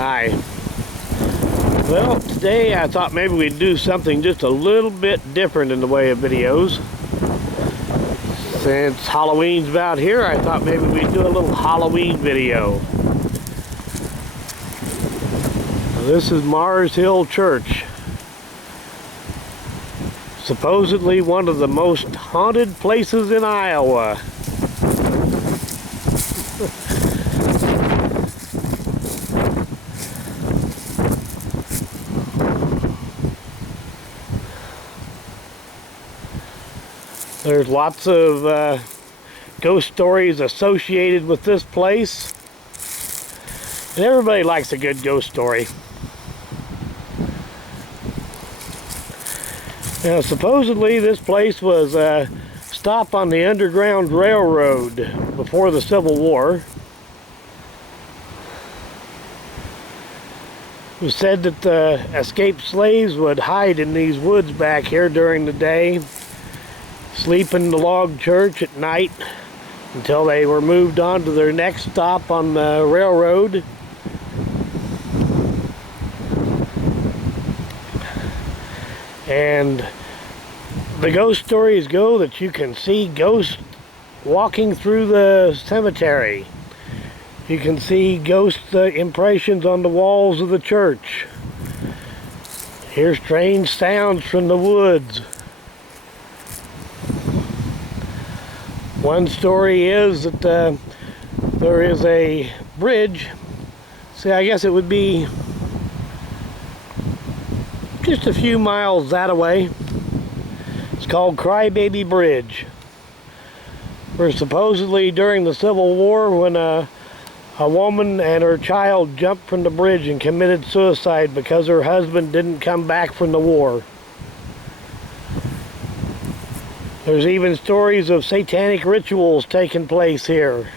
Hi. Well, today I thought maybe we'd do something just a little bit different in the way of videos. Since Halloween's about here, I thought maybe we'd do a little Halloween video. This is Mars Hill Church. Supposedly one of the most haunted places in Iowa. There's lots of ghost stories associated with this place. And everybody likes a good ghost story. Now, supposedly this place was a stop on the Underground Railroad before the Civil War. It was said that the escaped slaves would hide in these woods back here during the day, sleep in the log church at night until they were moved on to their next stop on the railroad. And the ghost stories go that you can see ghosts walking through the cemetery. You can see ghost impressions on the walls of the church. Hear strange sounds from the woods. One story is that there is a bridge. See, I guess it would be just a few miles that away. It's called Crybaby Bridge, where supposedly during the Civil War, when a woman and her child jumped from the bridge and committed suicide because her husband didn't come back from the war. There's even stories of satanic rituals taking place here.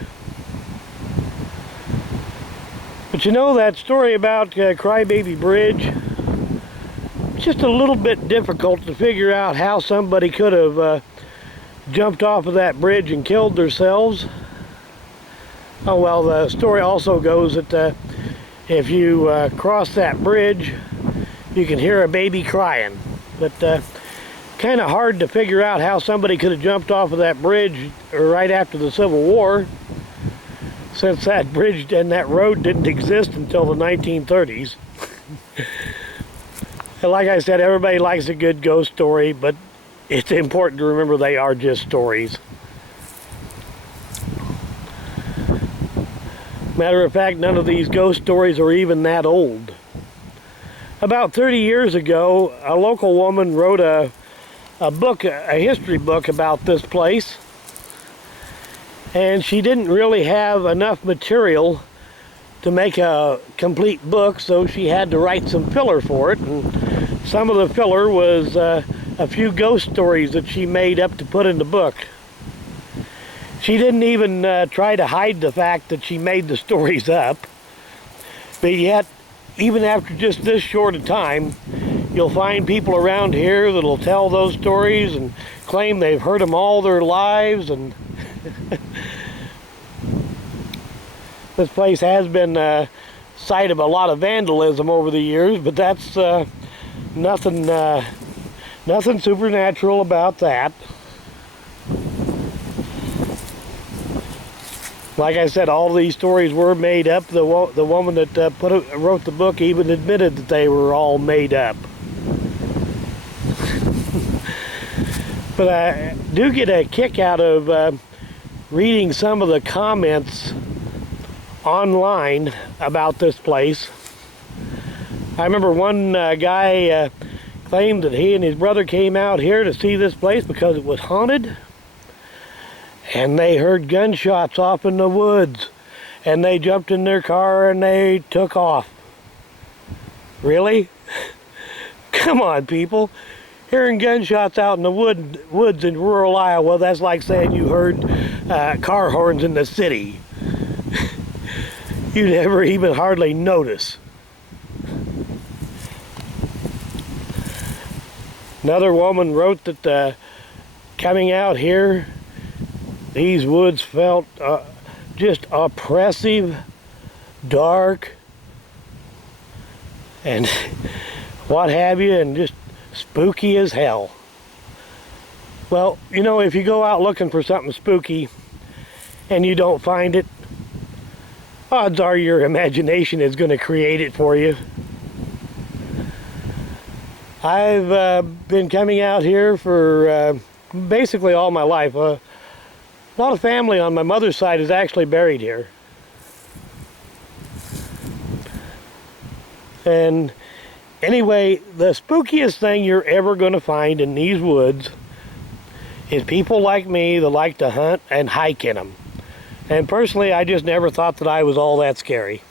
But you know, that story about Crybaby Bridge, it's just a little bit difficult to figure out how somebody could have jumped off of that bridge and killed themselves. Oh well, the story also goes that if you cross that bridge, you can hear a baby crying. But kind of hard to figure out how somebody could have jumped off of that bridge right after the Civil War, since that bridge and that road didn't exist until the 1930s. And like I said, everybody likes a good ghost story, but it's important to remember they are just stories. Matter of fact, none of these ghost stories are even that old. About 30 years ago, a local woman wrote a history book about this place, and she didn't really have enough material to make a complete book, so she had to write some filler for it. And some of the filler was a few ghost stories that she made up to put in the book. She didn't even try to hide the fact that she made the stories up, but yet, even after just this short a time, you'll find people around here that'll tell those stories and claim they've heard them all their lives. And this place has been a site of a lot of vandalism over the years, but that's nothing supernatural about that. Like I said, all these stories were made up. The woman that wrote the book even admitted that they were all made up. But I do get a kick out of reading some of the comments online about this place. I remember one guy claimed that he and his brother came out here to see this place because it was haunted, and they heard gunshots off in the woods, and they jumped in their car and they took off. Really? Come on, people. Hearing gunshots out in the woods in rural Iowa, that's like saying you heard car horns in the city. You'd never even hardly notice. Another woman wrote that coming out here, these woods felt just oppressive, dark, and what have you, and just spooky as hell. Well, you know, if you go out looking for something spooky and you don't find it, odds are your imagination is going to create it for you. I've been coming out here for basically all my life. A lot of family on my mother's side is actually buried here. And anyway, the spookiest thing you're ever going to find in these woods is people like me that like to hunt and hike in them. And personally, I just never thought that I was all that scary.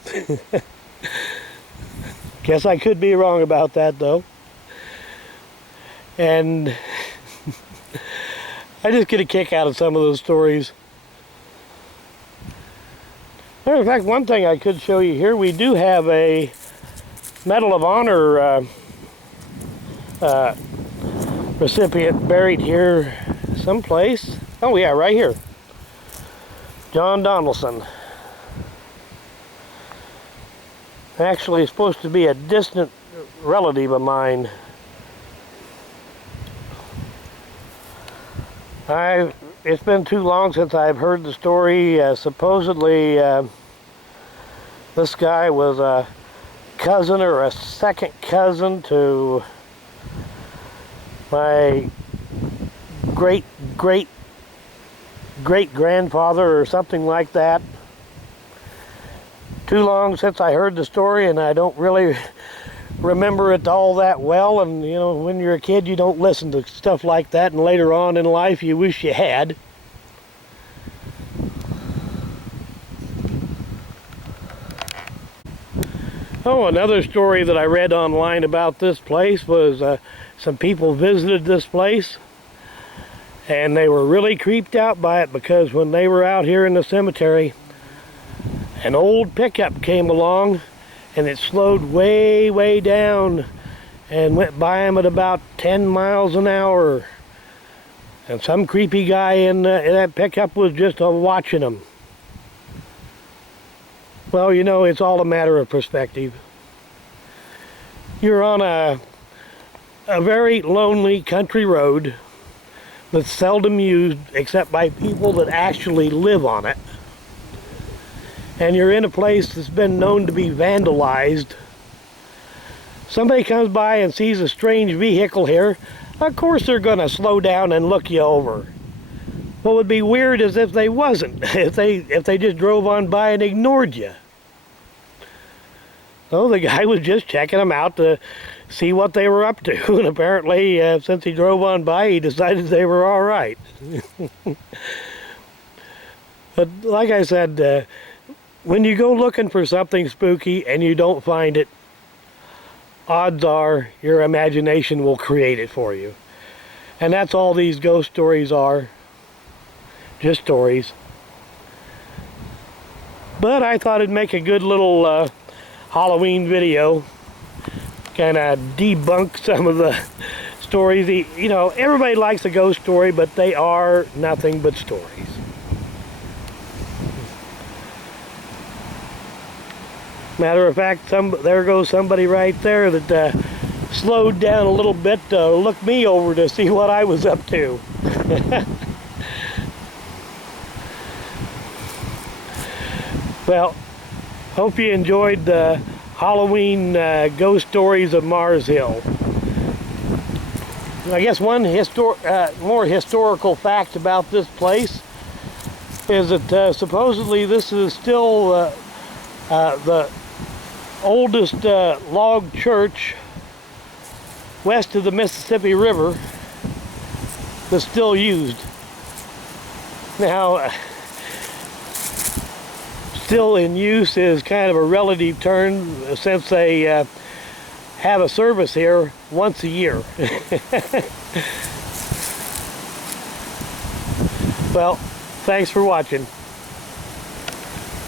Guess I could be wrong about that, though. And I just get a kick out of some of those stories. Matter of fact, one thing I could show you here, we do have a Medal of Honor recipient buried here someplace. Oh yeah, right here. John Donaldson. Actually supposed to be a distant relative of mine. It's been too long since I've heard the story. Supposedly this guy was a cousin or a second cousin to my great-great-great-grandfather or something like that. Too long since I heard the story, and I don't really remember it all that well. And you know, when you're a kid, you don't listen to stuff like that, and later on in life you wish you had. Oh, another story that I read online about this place was some people visited this place and they were really creeped out by it, because when they were out here in the cemetery, an old pickup came along and it slowed way down and went by them at about 10 miles an hour. And some creepy guy in that pickup was just watching them. Well, you know, it's all a matter of perspective. You're on a very lonely country road that's seldom used except by people that actually live on it. And you're in a place that's been known to be vandalized. Somebody comes by and sees a strange vehicle here, of course they're going to slow down and look you over. What would be weird is if they wasn't, if they just drove on by and ignored you. So the guy was just checking them out to see what they were up to, and apparently since he drove on by, he decided they were all right. But like I said, when you go looking for something spooky and you don't find it, odds are your imagination will create it for you. And that's all these ghost stories are. Just stories. But I thought it'd make a good little Halloween video. Kind of debunk some of the stories. You know, everybody likes a ghost story, but they are nothing but stories. Matter of fact, there goes somebody right there that slowed down a little bit to look me over to see what I was up to. Well, hope you enjoyed the Halloween ghost stories of Mars Hill. I guess one more historical fact about this place is that supposedly this is still the oldest log church west of the Mississippi River that's still used. Now, still in use is kind of a relative term, since they have a service here once a year. Well, thanks for watching.